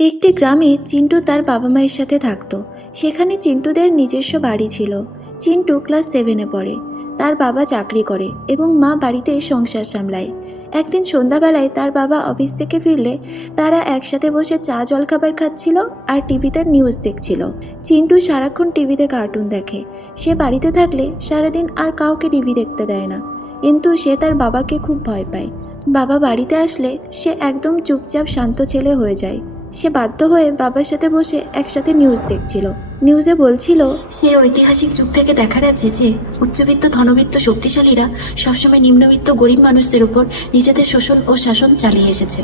একটি গ্রামে চিন্টু তার বাবা মায়ের সাথে থাকতো। সেখানে চিন্টুদের নিজস্ব বাড়ি ছিল। চিন্টু ক্লাস 7-এ পড়ে। তার বাবা চাকরি করে এবং মা বাড়িতে সংসার সামলায়। একদিন সন্ধ্যাবেলায় তার বাবা অফিস থেকে ফিরলে তারা একসাথে বসে চা জলখাবার খাচ্ছিল আর টিভিতে নিউজ দেখছিল। চিন্টু সারাক্ষণ টিভিতে কার্টুন দেখে। সে বাড়িতে থাকলে সারাদিন আর কাউকে টিভি দেখতে দেয় না, কিন্তু সে তার বাবাকে খুব ভয় পায়। বাবা বাড়িতে আসলে সে একদম চুপচাপ শান্ত ছেলে হয়ে যায়। সে বাধ্য হয়ে বাবার সাথে বসে একসাথে নিউজ দেখছিল। নিউজে বলছিল, সেই ঐতিহাসিক যুগ থেকে দেখা গেছে যে উচ্চবিত্ত ধনবিত্ত শক্তিশালীরা সবসময় নিম্নবিত্ত গরিব মানুষদের উপর নিজেদের শোষণ ও শাসন চালিয়ে এসেছে।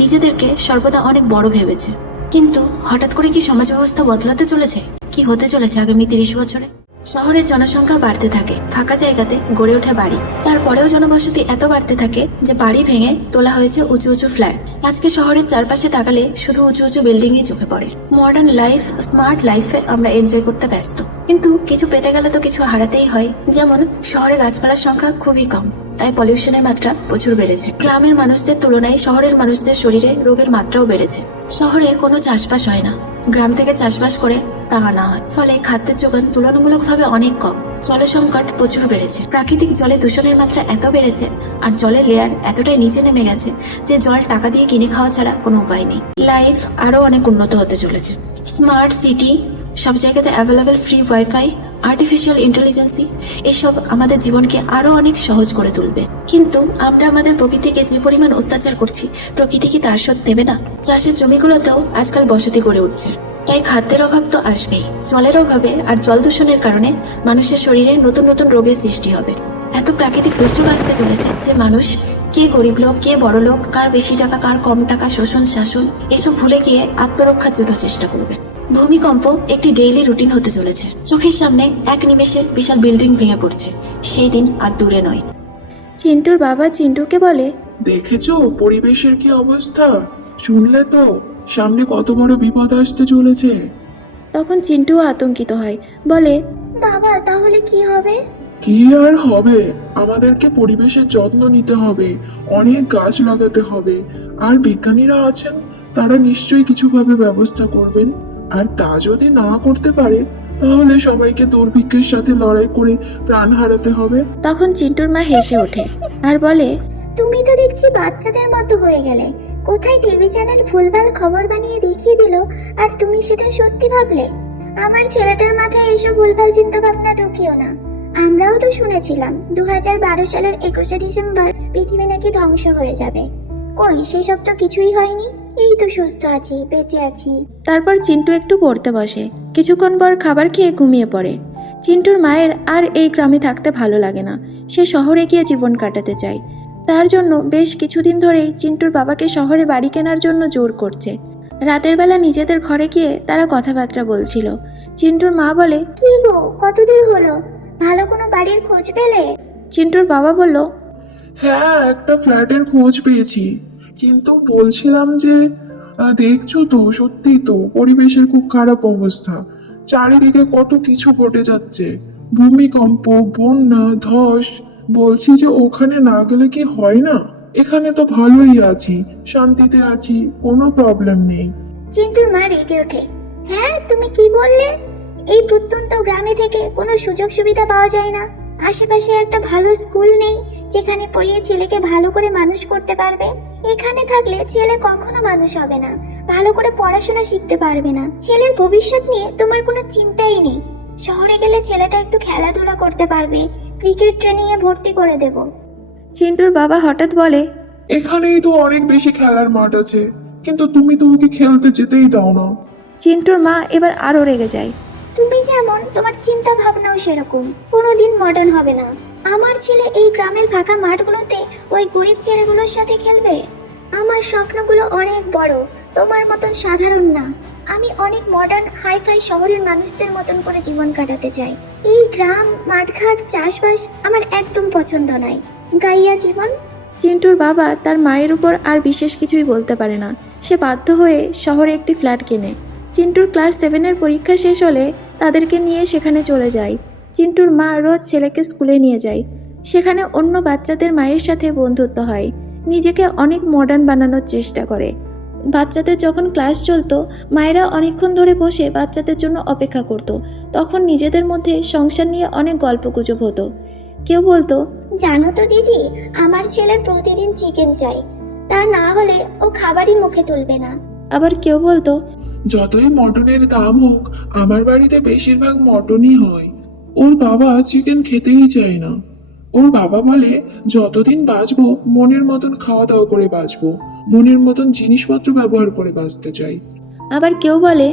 নিজেদেরকে সর্বদা অনেক বড় ভেবেছে। কিন্তু হঠাৎ করে কি সমাজ ব্যবস্থা বদলাতে চলেছে? কি হতে চলেছে আগামী 30 বছরে? শহরের জনসংখ্যা বাড়তে থাকে, ফাঁকা জায়গাতে গড়ে ওঠে বাড়ি। তারপরেও জনবসতি এত বাড়তে থাকে যে বাড়ি ভেঙে তোলা হয়েছে উঁচু উঁচু ফ্ল্যাট। আজকে শহরের চারপাশে তাকালে শুধু উঁচু উঁচু বিল্ডিংই চোখে পড়ে। মডার্ন লাইফ, স্মার্ট লাইফে আমরা এনজয় করতে ব্যস্ত, কিন্তু কিছু পেতে গেলে তো কিছু হারাতেই হয়। যেমন শহরে গাছপালার সংখ্যা খুবই কম, তাই পলিউশনের মাত্রা প্রচুর বেড়েছে। গ্রামের মানুষদের তুলনায় শহরের মানুষদের শরীরে রোগের মাত্রাও বেড়েছে। শহরে কোনো চাষবাস হয় না, গ্রাম থেকে চাষবাস করে তা আনা হয়, ফলে খাদ্যের যোগান তুলনামূলকভাবে অনেক কম। জল সংকট প্রচুর বেড়েছে। প্রাকৃতিক জলে দূষণের মাত্রা এত বেড়েছে আর জলের লেয়ার এতটাই নিচে নেমে গেছে যে জল টাকা দিয়ে কিনে খাওয়া ছাড়া কোনো উপায় নেই। লাইফ আরো অনেক উন্নত হতে চলেছে। স্মার্ট সিটি, সব জায়গাতে অ্যাভেলেবেল ফ্রি ওয়াইফাই, আর্টিফিশিয়াল ইন্টেলিজেন্সি, এসব আমাদের জীবনকে আরো অনেক সহজ করে তুলবে। কিন্তু আমরা আমাদের প্রকৃতিকে যে পরিমাণ অত্যাচার করছি, প্রকৃতি কি তার শোধ দেবে না? চাষের জমিগুলোতেও আজকাল বসতি গড়ে উঠছে, তাই খাদ্যের অভাব তো আসবেই। জলের অভাবে আর জল দূষণের কারণে মানুষের শরীরে নতুন নতুন রোগের সৃষ্টি হবে। এত প্রাকৃতিক দুর্যোগ আসতে চলেছে যে মানুষ, কে গরিব লোক কে বড় লোক, কার বেশি টাকা কার কম টাকা, শোষণ শাসন এসব ভুলে গিয়ে আত্মরক্ষার জন্য চেষ্টা করবে। ভূমিকম্প একটি ডেইলি রুটিন হতে চলেছে। চোখের সামনে এক নিমেষে বিশাল বিল্ডিং ভেঙে পড়ছে, সেই দিন আর দূরে নয়। চিন্টুর বাবা চিন্টুকে বলে, দেখেছো পরিবেশের কি অবস্থা? শুনলে তো, সামনে কত বড় বিপদ আসতে চলেছে। তখন চিন্টুও আতঙ্কিত হয়, বলে, বাবা তাহলে কি হবে? কি আর হবে, আমাদেরকে পরিবেশের যত্ন নিতে হবে, অনেক গাছ লাগাতে হবে। আর বিজ্ঞানীরা আছেন, তারা নিশ্চয়ই কিছুভাবে ব্যবস্থা করবেন। আর তা যদি না করতে পারে, তাহলে সবাইকে দুর্ভিক্ষের সাথে লড়াই করে প্রাণ হারাতে হবে। তখন চিন্টুর মা হেসে ওঠে আর বলে, তুমি তো দেখছি বাচ্চাদের মতো হয়ে গেলে। কোথায় টিভি চ্যানেল ভুলভাল খবর বানিয়ে দেখিয়ে দিল আর তুমি সেটা সত্যি ভাবলে? আমার ছেলেটার মাথায় এইসব ভুলভাল চিন্তা ভাবনা ঢুকিও না। আমরাও তো শুনেছিলাম 2012 সালের 21শে ডিসেম্বর পৃথিবী নাকি ধ্বংস হয়ে যাবে। কই সেসব তো কিছুই হয়নি। এই তো সুস্থ আছি, বেঁচে আছি। তারপর চিন্টু একটু পড়তে বসে। কিছুক্ষণ পর খাবার খেয়ে ঘুমিয়ে পড়ে। চিন্টুর মায়ের আর এই গ্রামে থাকতে ভালো লাগে না, সে শহরে গিয়ে জীবন কাটাতে চায়। তার জন্য বেশ কিছুদিন ধরেই চিন্টুর বাবাকে শহরে বাড়ি কেনার জন্য জোর করছে। রাতের বেলা নিজেদের ঘরে গিয়ে তারা কথাবার্তা বলছিল। চিন্টুর মা বলে, কি গো, কত দূর হলো? ভালো কোনো বাড়ির খোঁজ পেলে? চিন্টুর বাবা বলল, হ্যাঁ, একটা ফ্ল্যাটের খোঁজ পেয়েছি, কিন্তু বলছিলাম যে দেখছো তো, সত্যি তো পরিবেশের খুব খারাপ অবস্থা। চারিদিকে কত কিছু ঘটে যাচ্ছে, ভূমিকম্প, বন্যা, ধস। বলছি যে ওখানে না গেলে কি হয় না? এখানে তো ভালোই আছি, শান্তিতে আছি, কোনো প্রবলেম নেই। চিন্টুর মা রেগে ওঠে। হ্যাঁ, তুমি কি বললে? এই প্রত্যন্ত গ্রামে থেকে কোনো সুযোগ সুবিধা পাওয়া যায় না? আশেপাশে একটা ভালো স্কুল নেই যেখানে পড়িয়ে ছেলেকে ভালো করে মানুষ করতে পারবে? এখানে থাকলে ছেলে কখনো মানুষ হবে না, ভালো করে পড়াশোনা শিখতে পারবে না। ছেলের ভবিষ্যৎ নিয়ে তোমার কোনো চিন্তাই নেই। শহরে গেলে ছেলেটা একটু খেলাধুলা করতে পারবে, ক্রিকেট ট্রেনিং এ ভর্তি করে দেব। চিন্টুর বাবা হঠাৎ বলে, এখানেই তো অনেক বেশি খেলার মাঠ আছে, কিন্তু তুমি তো ওকে খেলতে যেতেই দাও না। চিন্টুর মা এবার আরও রেগে যায়। তুমি যেমন, তোমার চিন্তা ভাবনাও সেরকম। কোনোদিন মডার্ন হবে না। আমার ছেলে এই গ্রামের ফাঁকা মাঠগুলোতে ওই গরিব ছেলেগুলোর সাথে খেলবে? আমার স্বপ্নগুলো অনেক বড়, তোমার মতন সাধারণ না। আমি অনেক মডার্ন হাইফাই শহরের মানুষদের মতন করে জীবন কাটাতে চাই। এই গ্রাম, মাঠঘাট, চাষবাস আমার একদম পছন্দ নয়। গাইয়া জীবন। চিন্টুর বাবা তার মায়ের উপর আর বিশেষ কিছুই বলতে পারে না। সে বাধ্য হয়ে শহরে একটি ফ্ল্যাট কেনে। চিন্টুর ক্লাস 7-এর পরীক্ষা শেষ হলে তাদেরকে নিয়ে সেখানে চলে যায়। চিন্টুর মা রোজ ছেলেকে স্কুলে নিয়ে যায়। সেখানে অন্য বাচ্চাদের মায়ের সাথে বন্ধুত্ব হয়, নিজেকে অনেক মডার্ন বানানোর চেষ্টা করে। বাচ্চাদের যখন ক্লাস চলতো, মায়েরা অনেকক্ষণ ধরে বসে বাচ্চাদের জন্য অপেক্ষা করত। তখন নিজেদের মধ্যে সংসার নিয়ে অনেক গল্পগুজব হতো। কেউ বলতো, জানো তো দিদি, আমার ছেলের প্রতিদিন চিকেন চাই, তা না হলে ও খাবারই মুখে তুলবে না। আবার কেউ বলতো, যতই মটনের দাম হোক, আমার বাড়িতে বেশিরভাগ মটনই হয়। ওর বাবা চিকেন খেতেই চায় না। ওর বাবা বলে, যতদিন বাঁচবো মনের মতন খাওয়া দাওয়া করে বাঁচবো, মনের মতন জিনিসপত্র ব্যবহার করে বাঁচতে চাই। আবার কেউ বলে,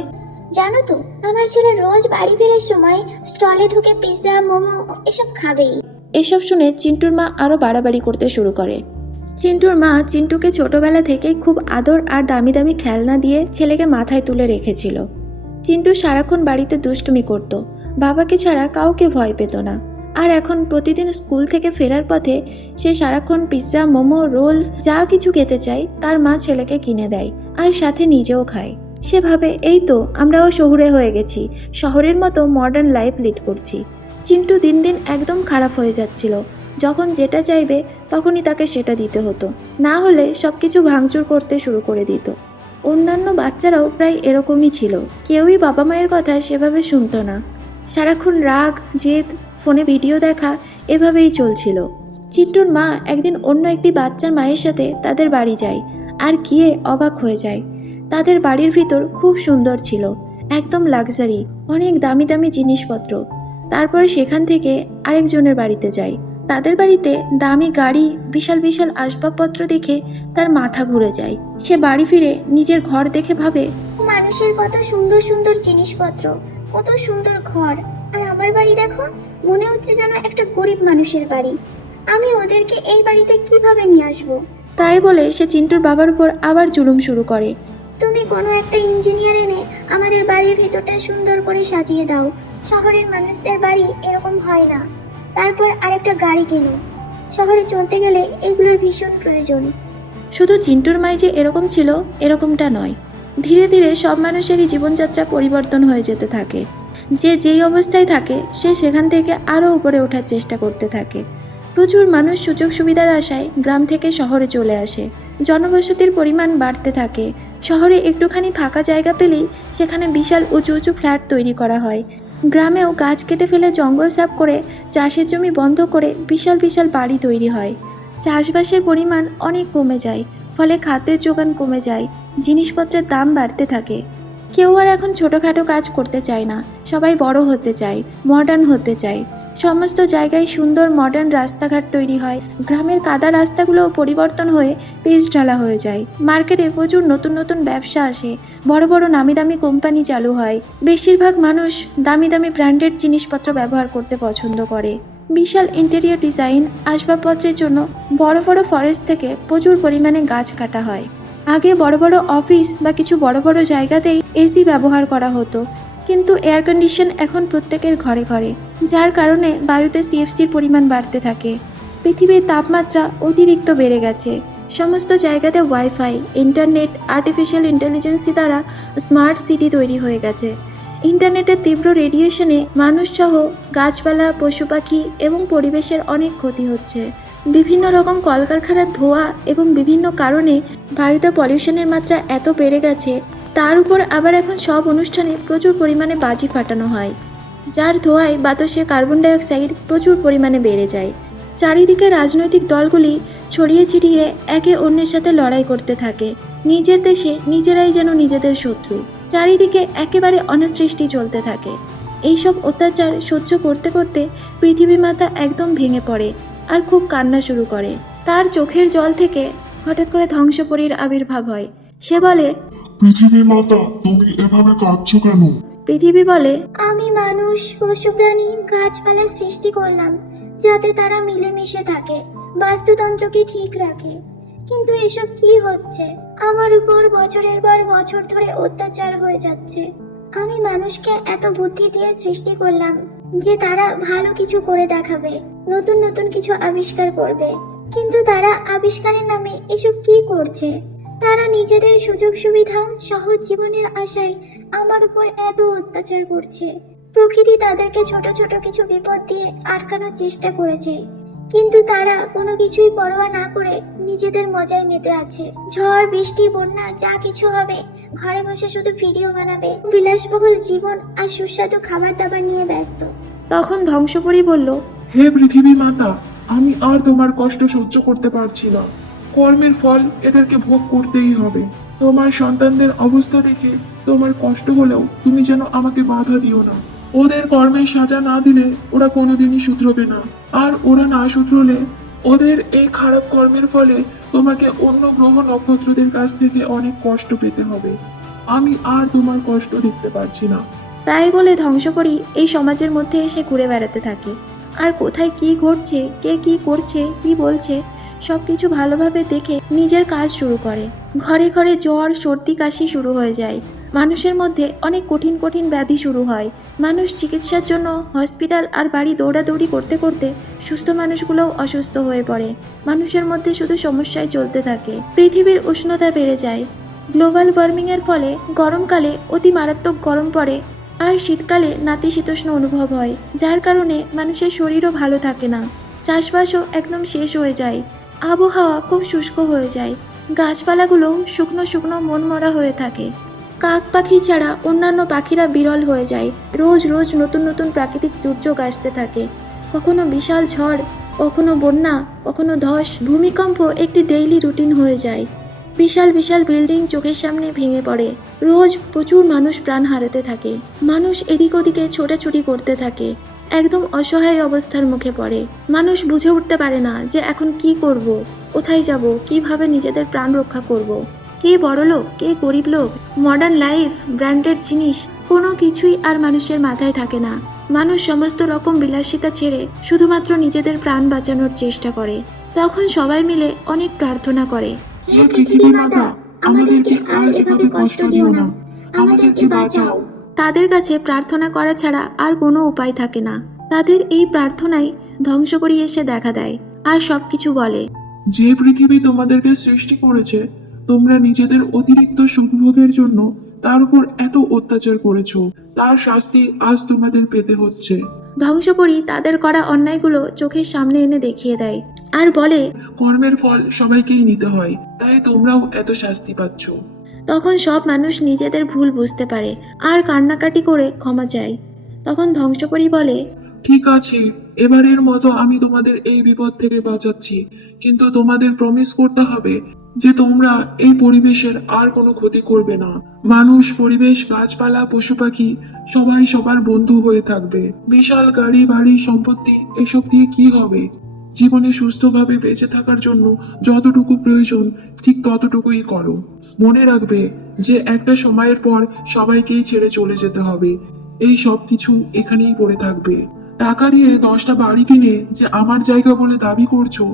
জানো তো, আমার ছেলে রোজ বাড়ি ফেরার সময় স্টলে ঢুকে পিৎজা, মোমো এসব খাবেই। এসব শুনে চিন্টুর মা আরও বাড়াবাড়ি করতে শুরু করে। চিন্টুর মা চিন্টুকে ছোটবেলা থেকেই খুব আদর আর দামি দামি খেলনা দিয়ে ছেলেকে মাথায় তুলে রেখেছিল। চিন্টু সারাক্ষণ বাড়িতে দুষ্টুমি করত, বাবাকে ছাড়া কাউকে ভয় পেত না। আর এখন প্রতিদিন স্কুল থেকে ফেরার পথে সে সারাক্ষণ পিৎজা, মোমো, রোল যা কিছু খেতে চায় তার মা ছেলেকে কিনে দেয়, আর সাথে নিজেও খায়। সে ভাবে, এই তো আমরাও শহুরে হয়ে গেছি, শহরের মতো মডার্ন লাইফ লিড করছি। চিন্টু দিন দিন একদম খারাপ হয়ে যাচ্ছিল। যখন যেটা চাইবে তখনই তাকে সেটা দিতে হতো, না হলে সব কিছু ভাঙচুর করতে শুরু করে দিত। অন্যান্য বাচ্চারাও প্রায় এরকমই ছিল, কেউই বাবা মায়ের কথা সেভাবে শুনতো না। সারাক্ষণ রাগ, জেদ, ফোনে ভিডিও দেখা এভাবেই চলছিল। চিন্টুর মা একদিন অন্য একটি বাচ্চার মায়ের সাথে তাদের বাড়ি যায়, আর গিয়ে অবাক হয়ে যায়। তাদের বাড়ির ভিতর খুব সুন্দর ছিল, একদম লাক্সারি, অনেক দামি দামি জিনিসপত্র। তারপর সেখান থেকে আরেকজনের বাড়িতে যায়। তাদের বাড়িতে দামি গাড়ি, বিশাল বিশাল আসবাবপত্র দেখে তার মাথা ঘুরে যায়। সে বাড়ি ফিরে নিজের ঘর দেখে ভাবে, মানুষের কত সুন্দর সুন্দর জিনিসপত্র, কত সুন্দর ঘর, আর আমার বাড়ি দেখো, মনে হচ্ছে যেন একটা গরিব মানুষের বাড়ি। আমি ওদেরকে এই বাড়িতে কিভাবে নিয়ে আসবো? তাই বলে সে চিন্টুর বাবার উপর আবার জুলুম শুরু করে। তুমি কোনো একটা ইঞ্জিনিয়ার এনে আমাদের বাড়ির ভিতরটা সুন্দর করে সাজিয়ে দাও। শহরের মানুষদের বাড়ি এরকম হয় না। তারপর আরেকটা গাড়ি কেনো, শহরে চলতে গেলে এগুলোর ভীষণ প্রয়োজন। শুধু চিন্টুর মাই যে এরকম ছিল এরকমটা নয়, ধীরে ধীরে সব মানুষেরই জীবনযাত্রা পরিবর্তন হয়ে যেতে থাকে। যে যেই অবস্থায় থাকে সে সেখান থেকে আরও উপরে ওঠার চেষ্টা করতে থাকে। প্রচুর মানুষ সুযোগ সুবিধার আশায় গ্রাম থেকে শহরে চলে আসে। জনবসতির পরিমাণ বাড়তে থাকে। শহরে একটুখানি ফাঁকা জায়গা পেলেই সেখানে বিশাল উঁচু উঁচু ফ্ল্যাট তৈরি করা হয়। গ্রামেও গাছ কেটে ফেলে জঙ্গল সাফ করে চাষের জমি বন্ধ করে বিশাল বিশাল বাড়ি তৈরি হয়। চাষবাসের পরিমাণ অনেক কমে যায়, ফলে খাদ্যের যোগান কমে যায়, জিনিসপত্রের দাম বাড়তে থাকে। কেউ আর এখন ছোটোখাটো কাজ করতে চায় না, সবাই বড় হতে চায়, মডার্ন হতে চায়। সমস্ত জায়গায় সুন্দর মডার্ন রাস্তাঘাট তৈরি হয়। গ্রামের কাদা রাস্তাগুলোও পরিবর্তন হয়ে পিচ ঢালা হয়ে যায়। মার্কেটে প্রচুর নতুন নতুন ব্যবসা আসে, বড় বড় নামি দামি কোম্পানি চালু হয়। বেশিরভাগ মানুষ দামি দামি ব্র্যান্ডেড জিনিসপত্র ব্যবহার করতে পছন্দ করে। বিশাল ইন্টেরিয়র ডিজাইন, আসবাবপত্রের জন্য বড় বড় ফরেস্ট থেকে প্রচুর পরিমাণে গাছ কাটা হয়। আগে বড় বড় অফিস বা কিছু বড় বড় জায়গাতেই এসি ব্যবহার করা হতো, কিন্তু এয়ার কন্ডিশন এখন প্রত্যেকের ঘরে ঘরে, যার কারণে বায়ুতে সিএফসির পরিমাণ বাড়তে থাকে। পৃথিবীর তাপমাত্রা অতিরিক্ত বেড়ে গেছে। সমস্ত জায়গাতে ওয়াইফাই, ইন্টারনেট, আর্টিফিশিয়াল ইন্টেলিজেন্সি দ্বারা স্মার্ট সিটি তৈরি হয়ে গেছে। ইন্টারনেটের তীব্র রেডিয়েশনে মানুষসহ গাছপালা, পশু পাখি এবং পরিবেশের অনেক ক্ষতি হচ্ছে। বিভিন্ন রকম কলকারখানার ধোঁয়া এবং বিভিন্ন কারণে বায়ুতে পলিউশনের মাত্রা এত বেড়ে গেছে। তার উপর আবার এখন সব অনুষ্ঠানে প্রচুর পরিমাণে বাজি ফাটানো হয়, যার ধোঁয়ায় বাতাসে কার্বন ডাইঅক্সাইড প্রচুর পরিমাণে বেড়ে যায়। চারিদিকে রাজনৈতিক দলগুলি ছড়িয়ে ছিটিয়ে একে অন্যের সাথে লড়াই করতে থাকে। নিজের দেশে নিজেরাই যেন নিজেদের শত্রু। চারিদিকে একেবারে অনাসৃষ্টি চলতে থাকে। এইসব অত্যাচার সহ্য করতে করতে পৃথিবী মাতা একদম ভেঙে পড়ে আর খুব কান্না শুরু করে। তার চোখের জল থেকে হঠাৎ করে ধ্বংসপরীর আবির্ভাব হয়। সে বলে, পৃথিবী মাতা, তুমি এভাবে কাঁদছো কেন? পৃথিবী বলে, আমি মানুষ, পশু প্রাণী, গাছপালা সৃষ্টি করলাম যাতে তারা মিলেমিশে থাকে, বাস্তুতন্ত্রকে ঠিক রাখে। কিন্তু এসব কি হচ্ছে? আমার উপর বছরের পর বছর ধরে অত্যাচার হয়ে যাচ্ছে। আমি মানুষকে এত বুদ্ধি দিয়ে সৃষ্টি করলাম যে তারা ভালো কিছু করে দেখাবে, নতুন নতুন কিছু আবিষ্কার করবে, কিন্তু তারা আবিষ্কারের নামে এসব কি করছে? তারা নিজেদের সুযোগ সুবিধা, সহজ জীবনের আশায় আমার উপর এত অত্যাচার করছে। প্রকৃতি তাদেরকে ছোট ছোট কিছু বিপদ দিয়ে আটকানোর চেষ্টা করেছে, কিন্তু তারা কোনো কিছুই পরোয়া না করে নিজেদের মজায় মেতে আছে। ঝড় বৃষ্টি বন্যা যা কিছু হবে, ঘরে বসে শুধু ভিডিও বানাবে, বিলাসবহুল জীবন আর সুস্বাদু খাবার দাবার নিয়ে ব্যস্ত। তখন ধ্বংসপরী বলল, হে পৃথিবী মাতা, আমি আর তোমার কষ্ট সহ্য করতে পারছি না। কর্মের ফল এদেরকে ভোগ করতেই হবে। তোমার সন্তানদের অবস্থা দেখে তোমার কষ্ট হলেও তুমি যেন আমাকে বাধা দিও না। ওদের কর্মের সাজা না দিলে ওরা কোনোদিনই শুধরবে না, আর ওরা না শুধরলে ওদের এই খারাপ কর্মের ফলে তোমাকে অন্য গ্রহ নক্ষত্রদের কাছ থেকে অনেক কষ্ট পেতে হবে। আমি আর তোমার কষ্ট দেখতে পারছি না। তাই বলে ধ্বংসপরী এই সমাজের মধ্যে এসে ঘুরে বেড়াতে থাকে, আর কোথায় কি ঘটছে, কে কি করছে, কি বলছে সব কিছু ভালোভাবে দেখে নিজের কাজ শুরু করে। ঘরে ঘরে জ্বর, সর্দি, কাশি শুরু হয়ে যায়। মানুষের মধ্যে অনেক কঠিন কঠিন ব্যাধি শুরু হয়। মানুষ চিকিৎসার জন্য হসপিটাল আর বাড়ি দৌড়াদৌড়ি করতে করতে সুস্থ মানুষগুলোও অসুস্থ হয়ে পড়ে। মানুষের মধ্যে শুধু সমস্যায় চলতে থাকে। পৃথিবীর উষ্ণতা বেড়ে যায়। গ্লোবাল ওয়ার্মিংয়ের ফলে গরমকালে অতি মারাত্মক গরম পড়ে, আর শীতকালে নাতিশীতোষ্ণ অনুভব হয়, যার কারণে মানুষের শরীরও ভালো থাকে না। চাষবাসও একদম শেষ হয়ে যায়। আবহাওয়া খুব শুষ্ক হয়ে যায়। গাছপালাগুলো শুকনো শুকনো মনমরা হয়ে থাকে। কাক পাখি ছাড়া অন্যান্য পাখিরা বিরল হয়ে যায়। রোজ রোজ নতুন নতুন প্রাকৃতিক দুর্যোগ আসতে থাকে। কখনো বিশাল ঝড়, কখনো বন্যা, কখনো ধস, ভূমিকম্প একটি ডেইলি রুটিন হয়ে যায়। বিশাল বিশাল বিল্ডিং চোখের সামনে ভেঙে পড়ে। রোজ প্রচুর মানুষ প্রাণ হারাতে থাকে। মানুষ এদিক ওদিকে ছোটাছুটি করতে থাকে। একদম অসহায় অবস্থার মুখে পড়ে। মানুষ বুঝে উঠতে পারে না যে এখন কি করব, কোথায় যাব, কিভাবে নিজেদের প্রাণ রক্ষা করব। কে বড়লোক, কে গরিব লোক, মডার্ন লাইফ, ব্র্যান্ডেড জিনিস, কোনো কিছুই আর মানুষের মাথায় থাকে না। মানুষ সমস্ত রকম বিলাসিতা ছেড়ে শুধুমাত্র নিজেদের প্রাণ বাঁচানোর চেষ্টা করে। তখন সবাই মিলে অনেক প্রার্থনা করে, হে পৃথিবী মাতা, আমাদেরকে আর এভাবে কষ্ট দিও না, আমাদেরকে বাঁচাও। তাদের কাছে প্রার্থনা করা ছাড়া আর কোনো উপায় থাকে না। তাদের এই প্রার্থনায় ধ্বংসপরী এসে দেখা দেয় আর সবকিছু বলে, যে পৃথিবী তোমাদেরকে সৃষ্টি করেছে, তোমরা নিজেদের অতিরিক্ত সুখভোগের জন্য তার উপর এত অত্যাচার করেছো, তার শাস্তি আজ তোমাদের পেতে হচ্ছে। ধ্বংসপরী তাদের করা অন্যায়গুলো চোখের সামনে এনে দেখিয়ে দেয় আর বলে, কর্মের ফল সবাইকেই নিতে হয়, তাই তোমরাও এত শাস্তি পাচ্ছ। তখন সব মানুষ নিজেদের ভুল বুঝতে পারে আর কান্নাকাটি করে ক্ষমা চায়। তখন ধ্বংসপরী বলে, ঠিক আছে, এবারের মতো আমি তোমাদের এই বিপদ থেকে বাঁচাচ্ছি, কিন্তু তোমাদের প্রমিস করতে হবে যে তোমরা এই পরিবেশের আর কোনো ক্ষতি করবে না। মানুষ, পরিবেশ, গাছপালা, পশু পাখি সবাই সবার বন্ধু হয়ে থাকবে। বিশাল গাড়ি বাড়ি সম্পত্তি এসব দিয়ে কি হবে? জীবনে সুস্থভাবে বেঁচে থাকার জন্য যতটুকু প্রয়োজন ঠিক ততটুকুই করো। মনে রাখবে যে একটা সময়ের পর সবাইকেই ছেড়ে চলে যেতে হবে। এই সব কিছু এখানেই পড়ে থাকবে। টাকা দিয়ে 10টা বাড়ি কিনে যে আমার জায়গা বলে দাবি করছো,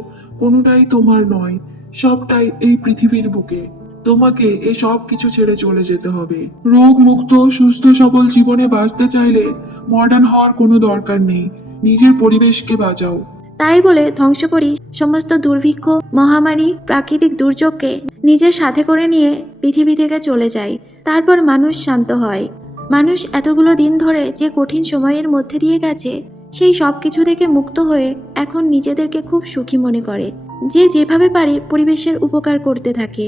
কোনোটাই তোমার নয়, সবটাই এই পৃথিবীর বুকে। তোমাকে এই সব কিছু ছেড়ে চলে যেতে হবে। রোগ মুক্ত সুস্থ সবল জীবনে বাঁচতে চাইলে মডার্ন হওয়ার কোনো দরকার নেই, নিজের পরিবেশকে বাঁচাও। তাই বলে ধ্বংসপরী সমস্ত দুর্ভিক্ষ, মহামারী, প্রাকৃতিক দুর্যোগকে নিজের সাথে করে নিয়ে পৃথিবী থেকে চলে যায়। তারপর মানুষ শান্ত হয়। মানুষ এতগুলো দিন ধরে যে কঠিন সময়ের মধ্যে দিয়ে গেছে, সেই সব কিছু থেকে মুক্ত হয়ে এখন নিজেদেরকে খুব সুখী মনে করে। যে যেভাবে পারে পরিবেশের উপকার করতে থাকে।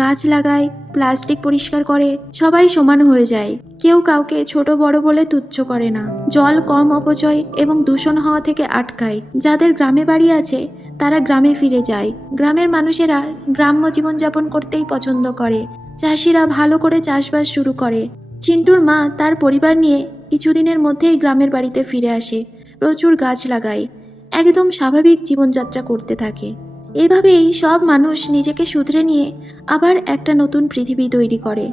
গাছ লাগায়, প্লাস্টিক পরিষ্কার করে, সবাই সমান হয়ে যায়। কেউ কাউকে ছোট বড় বলে তুচ্ছ করে না। জল কম অপচয় এবং দূষণ হওয়া থেকে আটকায়। যাদের গ্রামে বাড়ি আছে তারা গ্রামে ফিরে যায়। গ্রামের মানুষেরা গ্রাম্য জীবনযাপন করতেই পছন্দ করে। চাষিরা ভালো করে চাষবাস শুরু করে। চিন্টুর মা তার পরিবার নিয়ে কিছুদিনের মধ্যেই গ্রামের বাড়িতে ফিরে আসে। প্রচুর গাছ লাগায়, একদম স্বাভাবিক জীবনযাত্রা করতে থাকে। এভাবেই সব মানুষ নিজেকে শুধরে নিয়ে আবার একটা নতুন পৃথিবী তৈরি করে।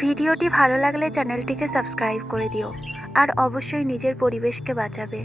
ভিডিওটি ভালো লাগলে চ্যানেলটিকে সাবস্ক্রাইব করে দিও আর অবশ্যই নিজের পরিবেশকে বাঁচাবে।